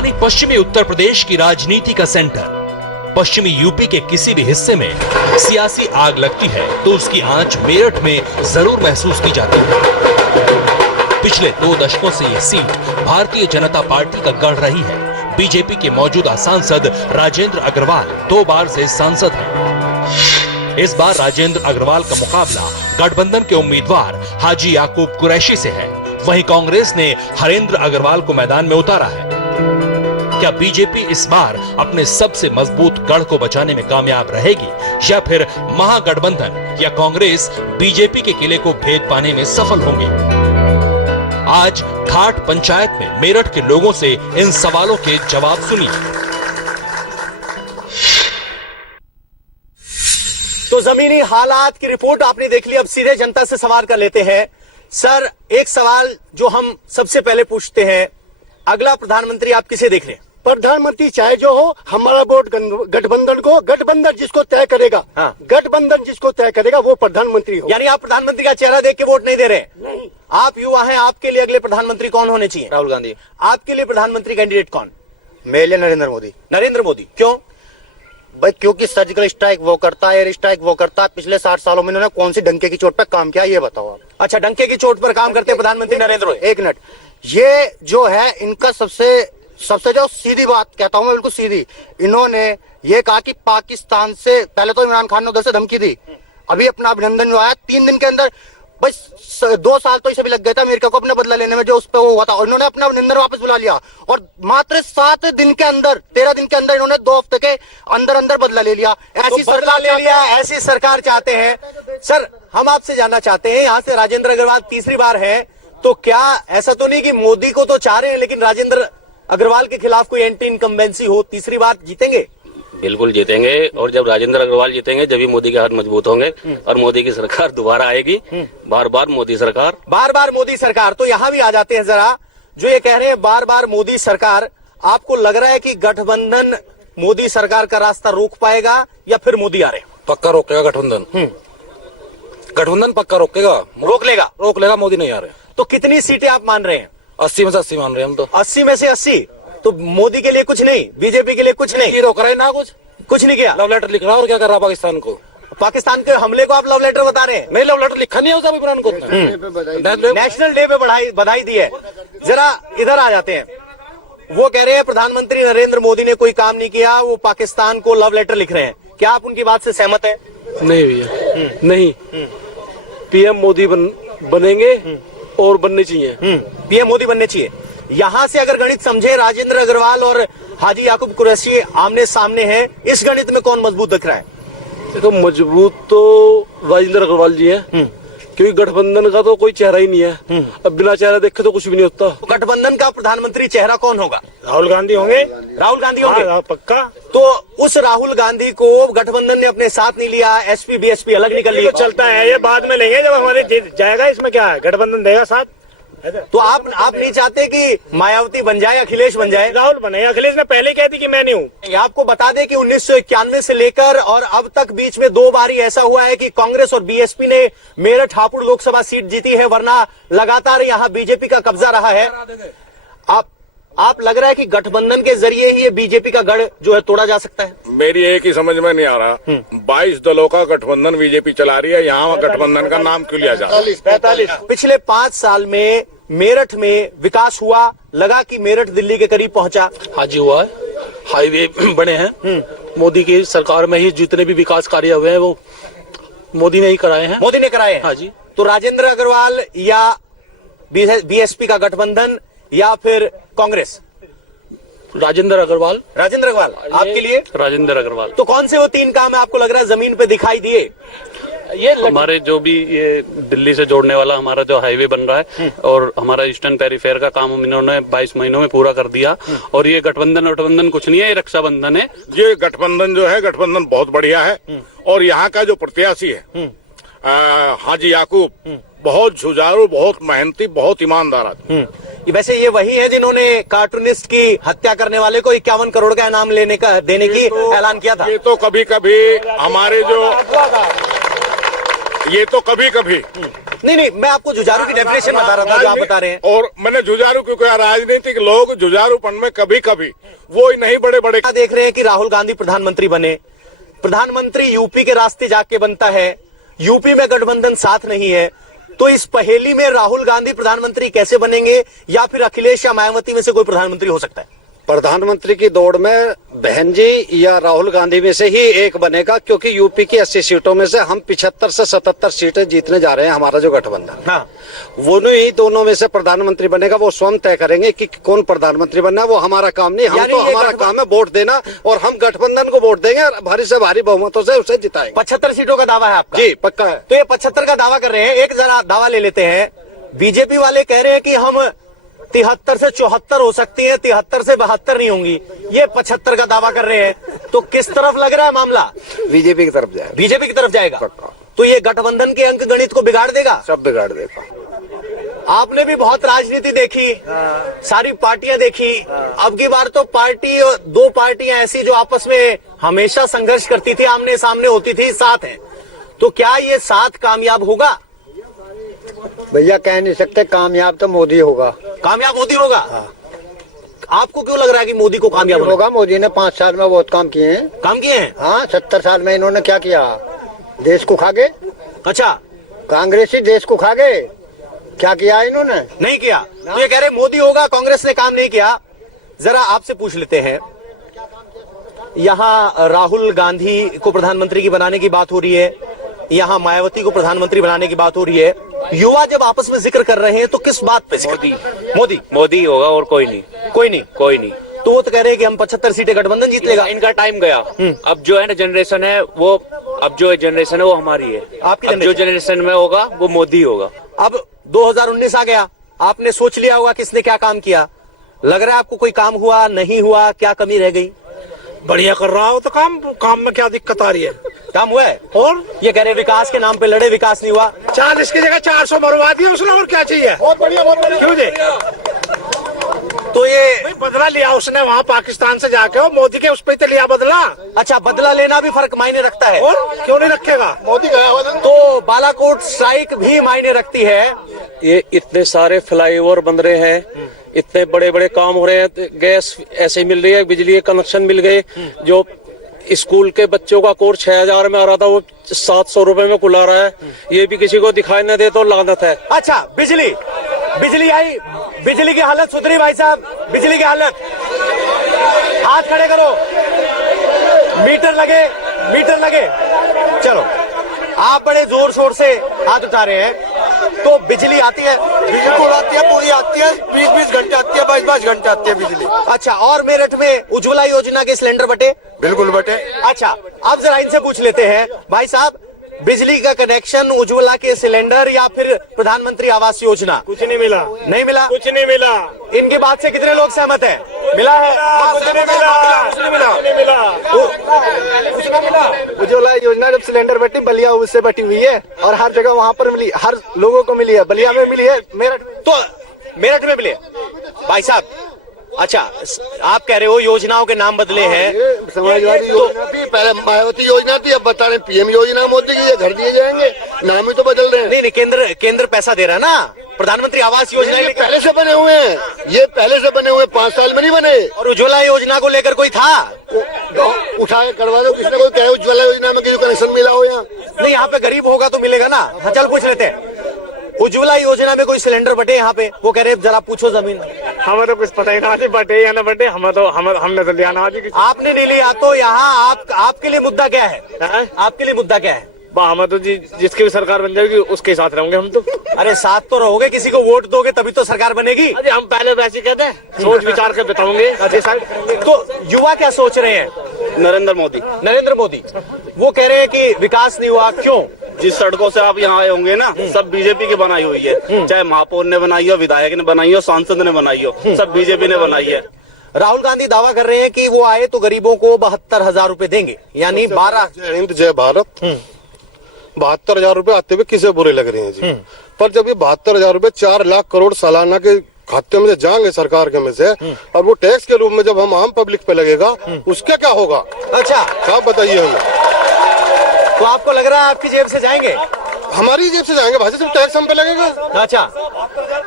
यानी पश्चिमी उत्तर प्रदेश की राजनीति का सेंटर। पश्चिमी यूपी के किसी भी हिस्से में सियासी आग लगती है तो उसकी आंच मेरठ में जरूर महसूस की जाती है। पिछले 2 दशकों से यह सीट भारतीय जनता पार्टी का गढ़ रही है। बीजेपी के मौजूदा सांसद राजेंद्र अग्रवाल 2 बार से सांसद हैं। इस बार राजेंद्र अग्रवाल का मुकाबला गठबंधन के उम्मीदवार हाजी याकूब कुरैशी से है। वहीं कांग्रेस ने हरेंद्र अग्रवाल को मैदान में उतारा है। क्या बीजेपी इस बार अपने सबसे मजबूत गढ़ को बचाने में कामयाब रहेगी या फिर महागठबंधन या कांग्रेस बीजेपी के किले को भेद पाने में सफल होंगे? आज घाट पंचायत में मेरठ के लोगों से इन सवालों के जवाब सुनिए। तो जमीनी हालात की रिपोर्ट आपने देख ली, अब सीधे जनता से सवाल कर लेते हैं। सर, एक सवाल जो हम सबसे पहले पूछते हैं, अगला प्रधानमंत्री आप किसे देख रहे हैं? प्रधानमंत्री चाहे जो हो, हमारा वोट गठबंधन को, गठबंधन जिसको तय करेगा, हाँ। गठबंधन जिसको तय करेगा वो प्रधानमंत्री हो। यानी आप प्रधानमंत्री का चेहरा देख के वोट नहीं दे रहे? नहीं। आप युवा हैं, आपके लिए अगले प्रधानमंत्री कौन होने चाहिए? राहुल गांधी। आपके लिए प्रधानमंत्री कैंडिडेट कौन? मेरे लिए नरेंद्र मोदी। नरेंद्र मोदी। क्यों भाई? क्योंकि सर्जिकल स्ट्राइक वो करता है, एयर स्ट्राइक वो करता है। पिछले 60 सालों में इन्होंने कौन सी डंके की चोट पर काम किया, ये बताओ आप। अच्छा, डंके की चोट पर काम करते प्रधानमंत्री नरेंद्र? एक मिनट, ये जो है इनका सबसे जो सीधी बात कहता हूं मैं, बिल्कुल सीधी, इन्होंने ये कहा कि पाकिस्तान से पहले तो इमरान खान ने उधर से धमकी दी, अभी अपना अभिनंदन जो आया 3 दिन के अंदर, बस 2 साल तो इसे भी लग गया था अमेरिका को अपने बदला लेने में जो उस पर वो हुआ था, और इन्होंने अपना अभिनंदन वापस बुला लिया। और मात्र 7 दिन के अंदर, 13 दिन के अंदर इन्होंने 2 हफ्ते के अंदर बदला ले लिया। ऐसी सरकार ले लिया, ऐसी सरकार चाहते हैं। सर, हम आपसे जानना चाहते हैं, यहाँ से राजेंद्र अग्रवाल तीसरी बार है, तो क्या ऐसा तो नहीं कि मोदी को तो चाह रहे हैं लेकिन राजेंद्र अग्रवाल के खिलाफ कोई एंटी इनकम्बेंसी हो, तीसरी बार जीतेंगे? बिल्कुल जीतेंगे, और जब राजेंद्र अग्रवाल जीतेंगे जब भी मोदी के हाथ मजबूत होंगे और मोदी की सरकार दोबारा आएगी। बार बार मोदी सरकार, बार बार मोदी सरकार। तो यहाँ भी आ जाते हैं जरा, जो ये कह रहे हैं बार बार मोदी सरकार, आपको लग रहा है कि गठबंधन मोदी सरकार का रास्ता रोक पाएगा या फिर मोदी आ रहे हैं? पक्का रोकेगा गठबंधन। गठबंधन पक्का रोकेगा, रोक लेगा, मोदी नहीं आ रहे। तो कितनी सीटें आप मान रहे हैं? 80 में से 80 मान रहे हैं हम तो। 80 में से 80? तो मोदी के लिए कुछ नहीं, बीजेपी के लिए कुछ नहीं, रोक रहे ना, कुछ नहीं किया। लव लेटर लिख रहा और क्या कर रहा पाकिस्तान को? पाकिस्तान के हमले को आप लव लेटर बता रहे हैं? नहीं, लव लेटर लिखा नहीं है उसे इमरान को। नेशनल डे पे बधाई दी है। जरा इधर आ जाते हैं, वो कह रहे हैं प्रधानमंत्री नरेंद्र मोदी ने कोई काम नहीं किया, वो पाकिस्तान को लव लेटर लिख रहे हैं। क्या आप उनकी बात से सहमत है? नहीं भैया, नहीं। पीएम मोदी बनेंगे और बनने चाहिए। पीएम मोदी बनने चाहिए। यहां से अगर गणित समझे, राजेंद्र अग्रवाल और हाजी याकूब कुरैशी आमने सामने हैं, इस गणित में कौन मजबूत दिख रहा है? देखो, मजबूत तो राजेंद्र अग्रवाल जी हैं, क्योंकि गठबंधन का तो कोई चेहरा ही नहीं है। अब बिना चेहरा देखे तो कुछ भी नहीं होता। तो गठबंधन का प्रधानमंत्री चेहरा कौन होगा? राहुल गांधी होंगे। राहुल गांधी होंगे? हाँ, पक्का। तो उस राहुल गांधी को गठबंधन ने अपने साथ नहीं लिया, एसपी बीएसपी अलग निकल लिया। चलता है, ये बाद में लेंगे जब हमारे जीत जाएगा। इसमें क्या है, गठबंधन देगा साथ। तो आप नहीं चाहते कि मायावती बन जाए, अखिलेश बन जाए? राहुल बने। अखिलेश ने पहले कह दी कि मैं नहीं हूँ। आपको बता दें कि 1991 से लेकर और अब तक बीच में 2 बार ही ऐसा हुआ है कि कांग्रेस और बीएसपी ने मेरठ हापुड़ लोकसभा सीट जीती है, वरना लगातार यहाँ बीजेपी का कब्जा रहा है। आप लग रहा है कि गठबंधन के जरिए ही ये बीजेपी का गढ़ जो है तोड़ा जा सकता है? मेरी एक ही समझ में नहीं आ रहा, 22 दलों का गठबंधन बीजेपी चला रही है, यहाँ गठबंधन का नाम क्यों लिया जा रहा है? 45। पिछले 5 साल में मेरठ में विकास हुआ, लगा कि मेरठ दिल्ली के करीब पहुंचा। हाजी हुआ है, हाईवे बने हैं। मोदी की सरकार में ही जितने भी विकास कार्य हुए हैं वो मोदी ने ही कराए हैं। मोदी ने कराए हैं? हाँ जी। तो राजेंद्र अग्रवाल या बीएसपी का गठबंधन या फिर कांग्रेस? राजेंद्र अग्रवाल। राजेंद्र अग्रवाल आपके लिए? राजेंद्र अग्रवाल। तो कौन से वो 3 काम है आपको लग रहा है जमीन पे दिखाई दिए? ये हमारे जो भी ये दिल्ली से जोड़ने वाला हमारा जो हाईवे बन रहा है और हमारा ईस्टर्न पेरीफेयर का काम इन्होंने 22 महीनों में पूरा कर दिया। और ये गठबंधन कुछ नहीं है, ये रक्षाबंधन है। ये गठबंधन जो है, गठबंधन बहुत बढ़िया है। और यहाँ का जो प्रत्याशी है हाजी याकूब, बहुत जुझारू, बहुत मेहनती, बहुत ईमानदार आदमी। वैसे ये वही है जिन्होंने कार्टूनिस्ट की हत्या करने वाले को 51 करोड़ का इनाम देने की ऐलान किया था। ये तो कभी कभी हमारे जो ये तो कभी कभी। नहीं, मैं आपको जुझारू की डेफिनेशन बता रहा था जो आप बता रहे हैं। और मैंने जुझारू क्योंकि राजनीतिक लोग जुझारूपन में कभी कभी वो नहीं बड़े बड़े देख रहे हैं कि राहुल गांधी प्रधानमंत्री बने। प्रधानमंत्री यूपी के रास्ते जाके बनता है, यूपी में गठबंधन साथ नहीं है, तो इस पहेली में राहुल गांधी प्रधानमंत्री कैसे बनेंगे, या फिर अखिलेश या मायावती में से कोई प्रधानमंत्री हो सकता है? प्रधानमंत्री की दौड़ में बहन जी या राहुल गांधी में से ही एक बनेगा, क्योंकि यूपी की 80 सीटों में से हम 75 से 77 सीटें जीतने जा रहे हैं। हमारा जो गठबंधन, हाँ, वो ही दोनों में से प्रधानमंत्री बनेगा। वो स्वयं तय करेंगे कि कौन प्रधानमंत्री बनना है, वो हमारा काम नहीं। हम तो हमारा काम है वोट देना, और हम गठबंधन को वोट देंगे और भारी से भारी बहुमतों से उसे जिताएंगे। 75 सीटों का दावा है आपका? जी, पक्का है। तो ये 75 का दावा कर रहे हैं। एक जरा दावा ले लेते हैं। बीजेपी वाले कह रहे हैं कि हम 73 से 74 हो सकती है, 73 से 72 नहीं होंगी। ये 75 का दावा कर रहे हैं। तो किस तरफ लग रहा है मामला? बीजेपी की तरफ जाएगा। बीजेपी की तरफ जाएगा। तो ये गठबंधन के अंक गणित को बिगाड़ देगा? सब बिगाड़ देगा। आपने भी बहुत राजनीति देखी, सारी पार्टियां देखी। अब की बार तो दो पार्टियां ऐसी जो आपस में हमेशा संघर्ष करती थी, आमने सामने होती थी, साथ है। तो क्या ये साथ कामयाब होगा? भैया कह नहीं सकते, कामयाब तो मोदी होगा। कामयाब मोदी होगा? आपको क्यों लग रहा है कि मोदी को कामयाब होगा? मोदी ने 5 साल में बहुत काम किए हैं। काम किए हैं? हाँ, 70 साल में इन्होंने क्या किया? देश को खा गए। अच्छा, कांग्रेसी देश को खा गए। क्या किया इन्होंने? नहीं किया। तो ये कह रहे मोदी होगा, कांग्रेस ने काम नहीं किया। जरा आपसे पूछ लेते हैं, यहाँ राहुल गांधी को प्रधानमंत्री की बनाने की बात हो रही है, यहाँ मायावती को प्रधानमंत्री बनाने की बात हो रही है। युवा जब आपस में जिक्र कर रहे हैं तो किस बात पे? मोदी होगा, और कोई नहीं। कोई नहीं। तो वो तो कह रहे हैं कि हम 75 सीटें गठबंधन जीत लेगा। इनका टाइम गया। अब जो है ना जनरेशन है वो, अब जो जनरेशन है वो हमारी है। आपकी जो जनरेशन में होगा वो मोदी होगा। अब 2019 आ गया, आपने सोच लिया होगा किसने क्या काम किया। लग रहा है आपको कोई काम हुआ, नहीं हुआ, क्या कमी रह गई? बढ़िया कर रहा हो तो काम में क्या दिक्कत आ रही है? काम हुआ है। और ये कह रहे विकास के नाम पे लड़े, विकास नहीं हुआ। 40 की जगह 400 मरवा दिया उसने, और क्या चाहिए? बहुत बढ़िया क्यों जी? तो ये बदला लिया उसने वहाँ पाकिस्तान से जाके, मोदी के उस पे तो लिया बदला। अच्छा, बदला लेना भी फर्क मायने रखता है। और क्यों नहीं रखेगा? मोदी गया तो बालाकोट स्ट्राइक भी मायने रखती है। ये इतने सारे फ्लाईओवर बन रहे हैं, इतने बड़े बड़े काम हो रहे हैं, गैस ऐसे मिल रही है, बिजली के कनेक्शन मिल गए। जो स्कूल के बच्चों का कोर्स 6000 में आ रहा था वो 700 रुपए में खुला रहा है। ये भी किसी को दिखाई न दे तो लानत है। अच्छा, बिजली आई, बिजली की हालत सुधरी भाई साहब? बिजली की हालत, हाथ खड़े करो। मीटर लगे। चलो, आप बड़े जोर शोर से हाथ उठा रहे हैं। तो बिजली आती है? बिल्कुल आती है, पूरी आती है। 20-20 घंटे आती है, 22-22 घंटे आती है बिजली। अच्छा, और मेरठ में उज्ज्वला योजना के सिलेंडर बटे? बिल्कुल बटे। अच्छा, अब जरा इनसे पूछ लेते हैं, भाई साहब, बिजली का कनेक्शन, उज्ज्वला के सिलेंडर या फिर प्रधानमंत्री आवास योजना? कुछ नहीं मिला। नहीं मिला? कुछ नहीं मिला। इनकी बात से कितने लोग सहमत हैं? मिला है? उज्ज्वला योजना जब सिलेंडर बटी, बलिया उससे बटी हुई है, और हर जगह वहाँ पर मिली, हर लोगों को मिली है। बलिया में मिली है, मेरठ में मिले। भाई साहब, अच्छा, आप कह रहे हो योजनाओं के नाम बदले हैं। समाजवादी योजना थी, पहले मायावती योजना थी, अब बता रहे पीएम योजना मोदी की, ये घर दिए जाएंगे, नाम ही तो बदल रहे हैं। नहीं, केंद्र पैसा दे रहा है ना, प्रधानमंत्री आवास योजना। ये पहले से बने हुए हैं, 5 साल में नहीं बने। और उज्ज्वला योजना को लेकर कोई था? उठा के करवा दो, किसने कोई कहे उज्ज्वला योजना में कनेक्शन मिला हो? यहाँ नहीं, यहाँ पे गरीब होगा तो मिलेगा ना। हाँ, चल पूछ लेते हैं, उज्ज्वला योजना में कोई सिलेंडर बटे यहाँ पे? वो कह रहे जरा पूछो जमीन। हमें तो कुछ पता ही ना, बटे या ना बटे, हमने तो लिया ना। आपने नहीं लिया तो यहाँ आपके लिए मुद्दा क्या है? आपके लिए मुद्दा क्या है? हमें तो जी जिसकी भी सरकार बन जाएगी उसके साथ रहेंगे हम तो। अरे साथ तो रहोगे, किसी को वोट दोगे तभी तो सरकार बनेगी। अरे हम पहले वैसे कहते हैं, सोच विचार के बताऊंगे। तो युवा क्या सोच रहे हैं? नरेंद्र मोदी वो कह रहे हैं कि विकास नहीं हुआ। क्यों? जिस सड़कों से आप यहाँ आए होंगे ना, सब बीजेपी की बनाई हुई है। चाहे महापौर ने बनाई हो, विधायक ने बनाई हो, सांसद ने बनाई हो, सब बीजेपी ने बनाई है। राहुल गांधी दावा कर रहे हैं कि वो आए तो गरीबों को 72,000 रुपए देंगे, यानी 12। जय भारत। 72,000 रुपए आते हुए किसे बुरे लग रहे हैं जी? पर जब ये 72,000 रुपए 4 लाख करोड़ सालाना के खाते में जाएंगे सरकार के में से, और वो टैक्स के रूप में जब हम आम पब्लिक पे लगेगा, उसका क्या होगा? अच्छा, आप बताइए हमें। तो आपको लग रहा है आपकी जेब से जाएंगे? हमारी जेब से जाएंगे भाई, सिर्फ टैक्स हम पे लगेगा। अच्छा,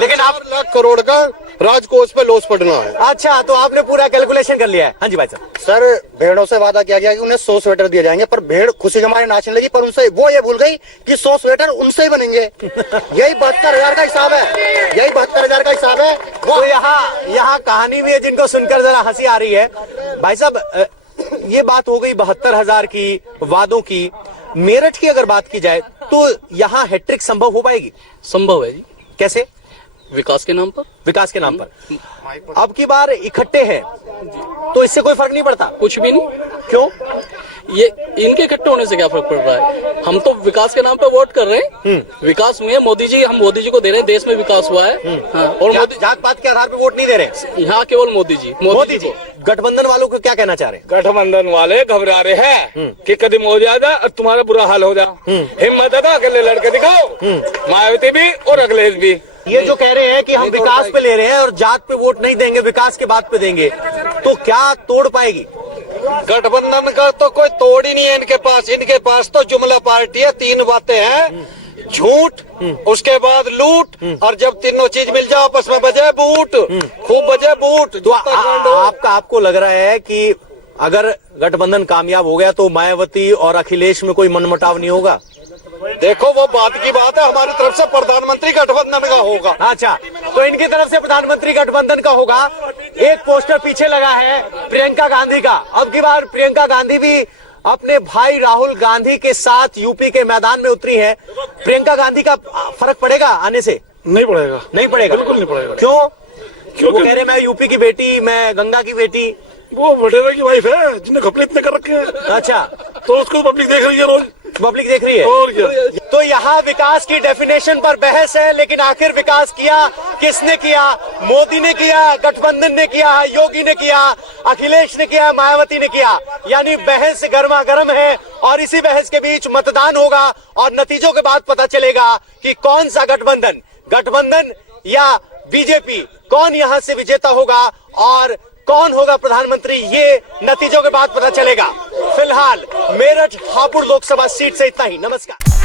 लेकिन आप 4 लाख करोड़ का राजकोष पे लॉस पड़ना है। अच्छा, तो आपने पूरा कैलकुलेशन कर लिया है। हाँ जी भाई साहब। सर भेड़ों से वादा किया गया कि उन्हें 100 स्वेटर दिए जाएंगे, पर भेड़ खुशी के मारे नाचने लगी, पर उनसे वो ये भूल गई कि 100 स्वेटर उनसे ही बनेंगे। यही 72,000 का हिसाब है, यही 72,000 का हिसाब है। तो यहाँ कहानी भी है जिनको सुनकर जरा हंसी आ रही है। भाई साहब, ये बात हो गई 72,000 की, वादों की। मेरठ की अगर बात की जाए तो यहाँ हैट्रिक संभव हो पाएगी? संभव है जी। कैसे? विकास के नाम पर। विकास के नाम पर। अब की बार इकट्ठे हैं तो इससे कोई फर्क नहीं पड़ता? कुछ भी नहीं। क्यों? ये इनके इकट्ठे होने से क्या फर्क पड़ रहा है? हम तो विकास के नाम पे वोट कर रहे हैं। विकास हुए मोदी जी, हम मोदी जी को दे रहे हैं, देश में विकास हुआ है। हाँ, और मोदी जात पात के आधार पर वोट नहीं दे रहे यहाँ, केवल मोदी जी। मोदी जी। गठबंधन वालों को क्या कहना चाह रहे हैं? गठबंधन वाले घबरा रहे हैं कि कदम हो जाएगा और तुम्हारा बुरा हाल हो जाए। हिम्मत है तो अकेले लड़के दिखाओ, मायावती भी और अखिलेश भी। ये जो कह रहे हैं कि हम विकास पे ले रहे हैं और जात पे वोट नहीं देंगे, विकास के बात पे देंगे, तो क्या तोड़ पाएगी? गठबंधन का तो कोई तोड़ ही नहीं है इनके पास तो जुमला पार्टी है। 3 बातें हैं, झूठ, उसके बाद लूट, और जब तीनों चीज मिल जाए आपस में बजे बूट, खूब बजे बूट। तो आपको लग रहा है कि अगर गठबंधन कामयाब हो गया तो मायावती और अखिलेश में कोई मनमुटाव नहीं होगा? देखो वो बात की बात है, हमारी तरफ से प्रधानमंत्री गठबंधन का होगा। अच्छा, तो इनकी तरफ से प्रधानमंत्री गठबंधन का होगा। एक पोस्टर पीछे लगा है प्रियंका गांधी का। अब की बार प्रियंका गांधी भी अपने भाई राहुल गांधी के साथ यूपी के मैदान में उतरी है। प्रियंका गांधी का फर्क पड़ेगा आने से? नहीं पड़ेगा। नहीं पड़ेगा? बिल्कुल नहीं पड़ेगा। क्यों? वो कह रहे मैं यूपी की बेटी, मैं गंगा की बेटी। वो वडेरा की वाइफ है जिन्हें घपले इतने कर रखे हैं। अच्छा, तो उसको पब्लिक देख रही है, रोज पब्लिक देख रही है। और क्या? तो यहाँ विकास की डेफिनेशन पर बहस है, लेकिन आखिर विकास किया किसने किया? मोदी ने किया, गठबंधन ने किया, योगी ने किया, अखिलेश ने किया, मायावती ने किया। यानी बहस गर्मा गर्म है और इसी बहस के बीच मतदान होगा और नतीजों के बाद पता चलेगा कि कौन सा गठबंधन या बीजेपी, कौन यहाँ से विजेता होगा और कौन होगा प्रधानमंत्री, ये नतीजों के बाद पता चलेगा। फिलहाल मेरठ हापुड़ लोकसभा सीट से इतना ही। नमस्कार।